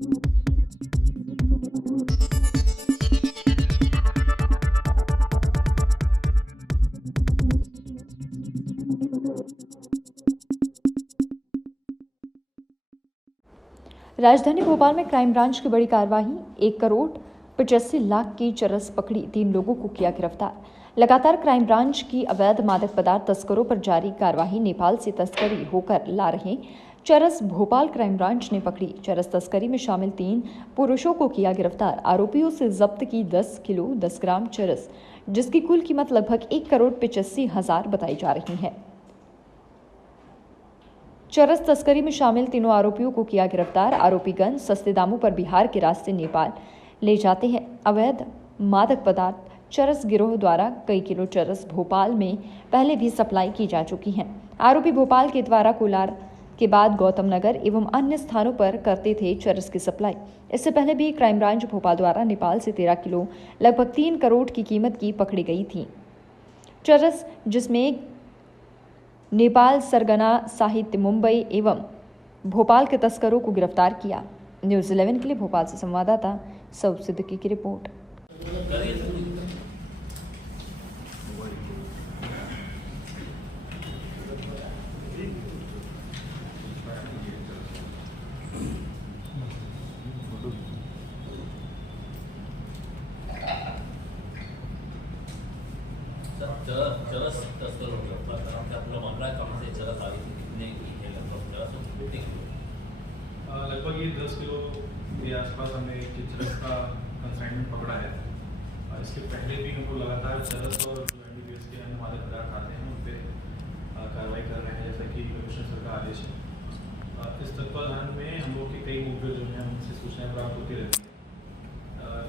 राजधानी भोपाल में crime branch की बड़ी कार्रवाई। 1,85,00,000 की चरस पकड़ी, 3 लोगों को किया गिरफ्तार। लगातार क्राइम ब्रांच की अवैध मादक पदार्थ तस्करों पर जारी कार्रवाई। नेपाल से तस्करी होकर ला रहे चरस भोपाल क्राइम ब्रांच ने पकड़ी। चरस तस्करी में शामिल 3 पुरुषों को किया गिरफ्तार। आरोपियों से जब्त की 10 किलो 10 ग्राम चरस, जिसकी कुल कीमत लगभग 1,85,00,000 बताई जा रही है। चरस तस्करी में शामिल तीनों आरोपियों को किया गिरफ्तार। आरोपीगण सस्ते दामों पर बिहार के रास्ते नेपाल ले जाते हैं। अवैध मादक पदार्थ चरस गिरोह द्वारा कई किलो चरस भोपाल में पहले भी सप्लाई की जा चुकी हैं। आरोपी भोपाल के द्वारा कोलार के बाद गौतम नगर एवं अन्य स्थानों पर करते थे चरस की सप्लाई। इससे पहले भी क्राइम ब्रांच भोपाल द्वारा नेपाल से 13 किलो लगभग 3 करोड़ की कीमत की पकड़ी गई थी चरस, जिसमें नेपाल, सरगना, साहित्य, मुंबई एवं भोपाल के तस्करों को गिरफ्तार किया। न्यूज़ 11 के लिए भोपाल से संवाददाता सऊद सिद्दीकी की रिपोर्ट। चरस तस्करों के ऊपर पूरा मामला कहाँ से चरस आ रही थी, कितने की है लगभग चरस और कितने किलो? लगभग ये 10 किलो के आसपास हमने चरस का कंसाइनमेंट पकड़ा है। इसके पहले भी हमको लगातार चरस और जो एनडीपीएस के अन्य मादक पदार्थ आते हैं उन पर कार्रवाई कर रहे हैं, जैसा कि कमिश्नर सर का आदेश है। इस तत्वाधान में हम लोग के कई मुद्दे जो हैं उनसे सूचनाएं प्राप्त होती रहती हैं।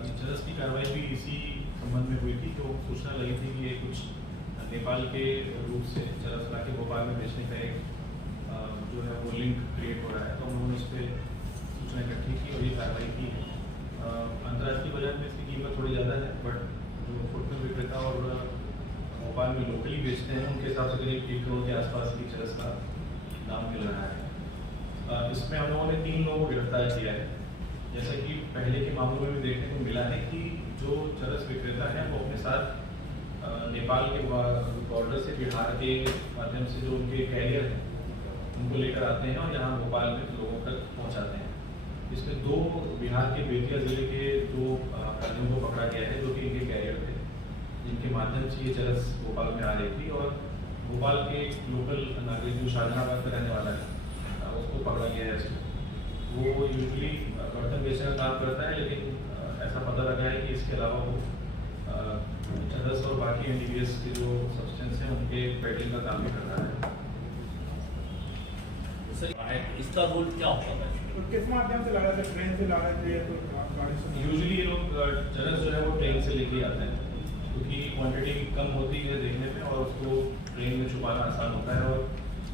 ये चरस की कार्रवाई भी इसी संबंध में हुई थी। तो सूचना लगी थी कि ये कुछ नेपाल के रूप से चरस ला के भोपाल में बेचने का एक जो है वो लिंक क्रिएट हो रहा है। तो हम लोगों ने इस पर सूचना इकट्ठी की और ये कार्रवाई की है। अंतर्राष्ट्रीय बाजार में इसकी कीमत थोड़ी ज़्यादा है, बट जो फुटवेयर विक्रेता और भोपाल में लोकली बेचते हैं उनके हिसाब से करीब 1 करोड़ के आसपास की चरस का दाम मिल रहा है। इसमें हम लोगों ने 3 लोगों को गिरफ्तार किया है। जैसा कि पहले के मामलों में भी देखने को मिला है कि जो चरस विक्रेता है वो अपने साथ नेपाल के बॉर्डर से बिहार के माध्यम से जो उनके कैरियर हैं उनको लेकर आते हैं और यहाँ भोपाल में लोगों तक पहुँचाते हैं। इसमें 2 बिहार के बेतिया ज़िले के 2 अपराधियों को पकड़ा गया है जो कि इनके कैरियर थे, जिनके माध्यम से ये चरस भोपाल में आ रही थी। और भोपाल के लोकल नागरिक जो शाहजहानाबाद का रहने वाला है उसको पकड़ा गया है। इसमें वो यूजली बर्तन बेचने का काम करता है, लेकिन ऐसा पता लगा है कि इसके अलावा वो चरस और बाकी एनडीपीएस के जो सब्सटेंस हैं उनके पेडलिंग का काम भी कर रहा है। इसका रोल क्या होता है? तो किस माध्यम से ला रहे थे? ट्रेन से ला रहे थे या तो गाड़ी से? यूजुअली ये लोग चरस जो है वो ट्रेन से लेके आते हैं, क्योंकि क्वांटिटी कम होती है देखने में और उसको ट्रेन में छुपाना आसान होता है और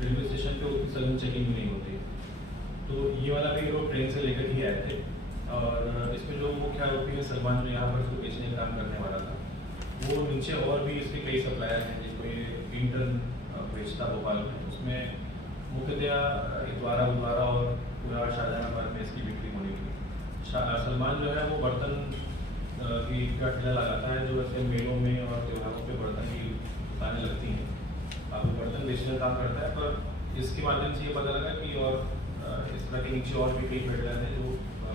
रेलवे स्टेशन पे उसकी सघन चेकिंग भी नहीं होती। तो ये वाला भी लोग ट्रेन से लेकर ही आए थे। और इसमें जो मुख्य आरोपी है सलमान, जो यहाँ पर इसको बेचने का काम करने वाला था, वो नीचे और भी इसके कई सप्लायर हैं जिनको ये इंटर्न बेचता भोपाल में। उसमें मुख्यतया द्वारा और पूरा शाहजहानाबाद में इसकी बिक्री होनी थी। सलमान जो है वो बर्तन की का ठेला लगाता है, जो ऐसे मेलों में और त्योहारों पे बर्तन की दुकानें लगती हैं। आप बर्तन बेचने का काम करता है, पर इसके माध्यम से ये पता लगा कि और इस तरह के नीचे और भी कई पेडलर हैं जो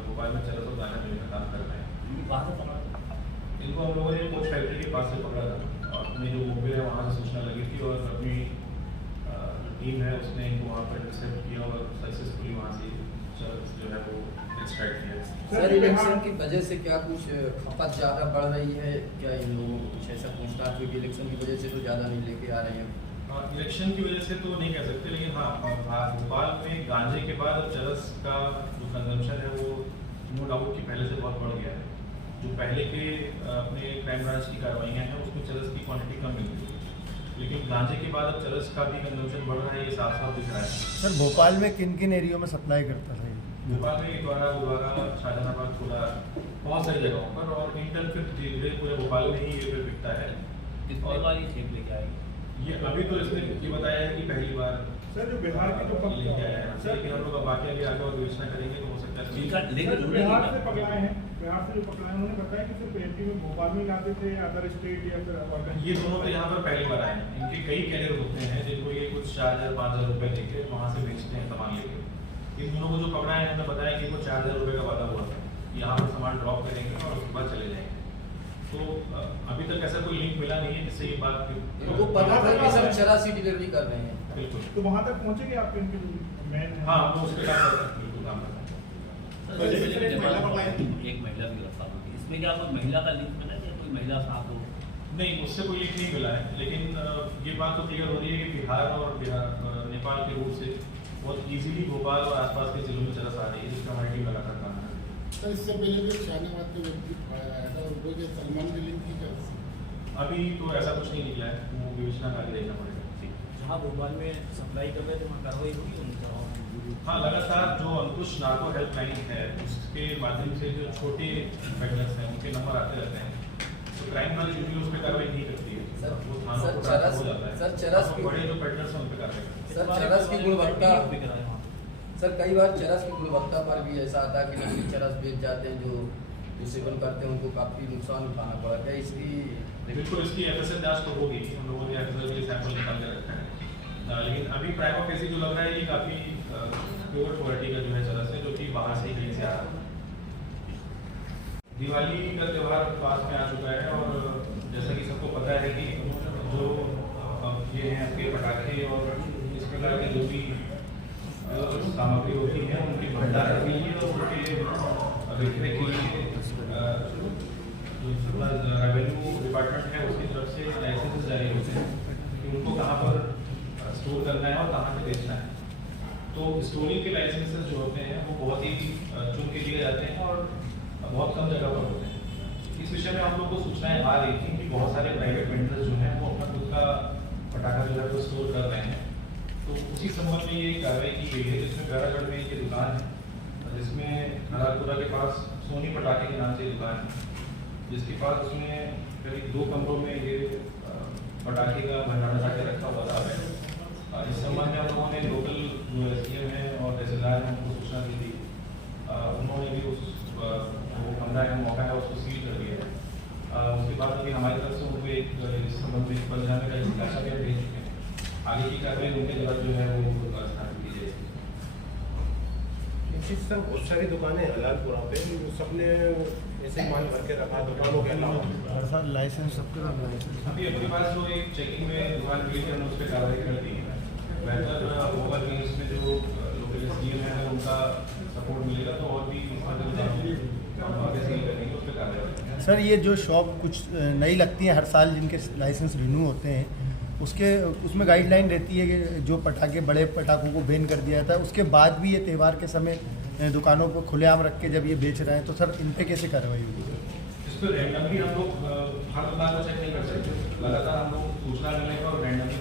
भोपाल में चरस और दाना देने का काम कर रहे हैं। इनको हम लोगों ने कोच फैक्ट्री के पास से पकड़ा था और अपने जो मुखबिर है वहाँ से सूचना लगी थी और अपनी टीम है उसने इनको वहाँ पर इंटरसेप्ट किया और सक्सेसफुली वहाँ से चरस जो है वो एक्सट्रैक्ट किया। सर, इलेक्शन की वजह से क्या कुछ खपत ज़्यादा बढ़ रही है क्या? इन लोगों को कुछ ऐसा पूछताछ हुई कि इलेक्शन की वजह से तो ज़्यादा नहीं लेके आ रहे हैं? इलेक्शन की वजह से तो नहीं कह सकते, लेकिन हाँ भोपाल में गांजे के बाद अब चरस का जो कंजम्पशन है वो नो डाउट कि पहले से बहुत बढ़ गया है। जो पहले के अपने क्राइम ब्रांच की कार्रवाइयाँ हैं उसमें चरस की क्वांटिटी कम मिलती है, लेकिन गांजे के बाद अब चरस का भी कंजम्पशन बढ़ रहा है, ये साफ साफ दिख रहा है। सर, भोपाल में किन किन एरियो में सप्लाई करता था? भोपाल में द्वारा शाहजहानाबाद, कोलार, बहुत सारी जगहों पर, और इंटर्न फिर धीरे धीरे पूरे भोपाल में ही ये फिर बिकता है। और वाली खेप लेके आएगी ये अभी तो इसने ये बताया है कि पहली बार सर जो बिहार की जो लेके आए हैं सर, लेकिन हम लोग अब बाकी आगे आगे और विवेचना करेंगे तो हो सकता है इनका लेकिन जो बिहार से पकड़ाए हैं, बिहार से जो पकड़ाए हैं उन्होंने बताया कि सिर्फ एमपी में भोपाल में लाते थे, अदर स्टेट या फिर ऑर्गन। ये दोनों तो यहाँ पर पहली बार आए हैं। इनके कई कैरियर होते हैं जिनको ये कुछ 4,000-5,000 रुपए लेके वहाँ से बेचते हैं सामान लेके। इन दोनों को जो पकड़ा है उन्होंने बताया कि वो 4,000 रुपए का वादा हुआ था, यहाँ पर सामान ड्रॉप करेंगे और उसके बाद चले जाएंगे। तो अभी तक ऐसा कोई लिंक मिला नहीं है जिससे ये बात इनको पता था कि सब चरासी डिलीवरी कर रहे हैं। बिल्कुल। तो वहाँ तक पहुँचेंगे आप इनके मैन? हाँ, हम लोग उस पर काम करते हैं, बिल्कुल काम करते हैं। एक महिला भी गिरफ्तार होगी, इसमें क्या कोई महिला का लिंक मिला या कोई महिला साथ हो? नहीं, उससे कोई लिंक नहीं मिला है, लेकिन ये बात तो क्लियर हो रही है कि बिहार और नेपाल के रूट से बहुत इजीली भोपाल और आसपास के जिलों में चरस आ रही है, जिसका हमारी टीम लगातार काम कर रही है। सर इससे पहले भी शाहनवाज के व्यक्ति पकड़ाया गया था, वो जो सलमान की लिंक की क्या? अभी तो ऐसा कुछ नहीं निकला है, वो विवेचना करके देखना पड़ेगा। जहाँ भोपाल में सप्लाई कर रहे थे वहाँ कार्रवाई होगी उनका? हाँ, लगातार जो अंकुश नार्को हेल्पलाइन है उसके माध्यम से जो छोटे पेडलर्स हैं उनके नंबर आते रहते हैं, तो क्राइम ब्रांच यूजली उस पर कार्रवाई नहीं करती है। सर, वो थानों सर, को चरस- ट्रांसफर हो जाता है। सर, चरस अब की- बड़े जो पेडलर्स हैं उन पर कार्रवाई करते हैं। सर चरस की गुणवत्ता, बिक रहा है वहाँ। सर कई बार चरस की गुणवत्ता पर भी ऐसा आता है कि नकली चरस बेच जाते हैं, जो सेवन करते हैं उनको काफ़ी नुकसान उठाना पड़ा। क्या इसकी बिल्कुल, इसकी एफएसएल जांच तो होगी, हम लोगों ने एफएसएल के सैंपल निकाल के रखा है, लेकिन अभी प्राइमा फेसी जो लग रहा है ये काफ़ी प्योर क्वालिटी का जो है चरस है, जो कि बाहर से ही कहीं से आ रहा है। दिवाली का त्यौहार पास में आ चुका है और जैसा कि सबको पता है कि जो ये हैं आपके पटाखे और इस प्रकार की जो भी सामग्री होती है उनकी भंडारण के लिए और उनके विक्रय के लिए जो रेवेन्यू डिपार्टमेंट है उसकी तरफ से लाइसेंस जारी होते हैं कि उनको कहाँ पर स्टोर करना है और कहाँ से बेचना है। तो स्टोरिंग के लाइसेंसेस जो होते हैं वो बहुत ही चुन के लिए जाते हैं और बहुत कम जगह पर होते हैं। इस विषय में हम लोग को सूचनाएं आ रही थी कि बहुत सारे प्राइवेट वेंडर्स जो हैं वो अपना खुद का पटाखा जो है वो स्टोर कर रहे हैं। तो उसी संबंध में ये कार्रवाई की गई है, जिसमें गैरागढ़ में ये दुकान है, जिसमें नारायणपुरा के पास सोनी पटाखे के नाम से दुकान है, जिसके पास उसमें करीब 2 कमरों में ये पटाखे का भंडारण करके रखा हुआ था। इस संबंध में हम लोगों ने लोकल जो एसडीएम है और तहसीलदार हैं उनको सूचना दी थी। उन्होंने भी उस वो कमरा है, मौका है, उसको सील कर दिया है। उसके बाद अभी हमारी तरफ से उनको एक इस संबंध में पंचनामे का जिज्ञासा भी भेज चुके हैं। आगे की कार्रवाई उनके जगह जो है वो स्थापित की जाएगी। निश्चित सर, बहुत सारी दुकानें हलालपुरा पे सबने ऐसे माल भर के रखा दुकानों के अलावा हर साल लाइसेंस सबके नाम लाइसेंस। अभी अपने पास जो एक चेकिंग में दुकान मिली है उस पर कार्रवाई कर दी है। बेहतर होगा कि इसमें जो लोकल एसडीएम है अगर उनका सपोर्ट मिलेगा तो और भी आगे सील करेंगे, उस पर कार्रवाई करेंगे। सर ये जो शॉप कुछ नई लगती है हर साल जिनके लाइसेंस रिन्यू होते हैं उसमें गाइडलाइन रहती है कि जो पटाखे बड़े पटाखों को बैन कर दिया जाता है, उसके बाद भी ये त्यौहार के समय दुकानों को खुलेआम रख के जब ये बेच रहे हैं तो सर इन पे कैसे कार्रवाई होगी? इस पर रैंडमली हम लोग हर दुकान को चेक नहीं कर सकते, लगातार हम लोग सूचना मिलने पर रैंडमली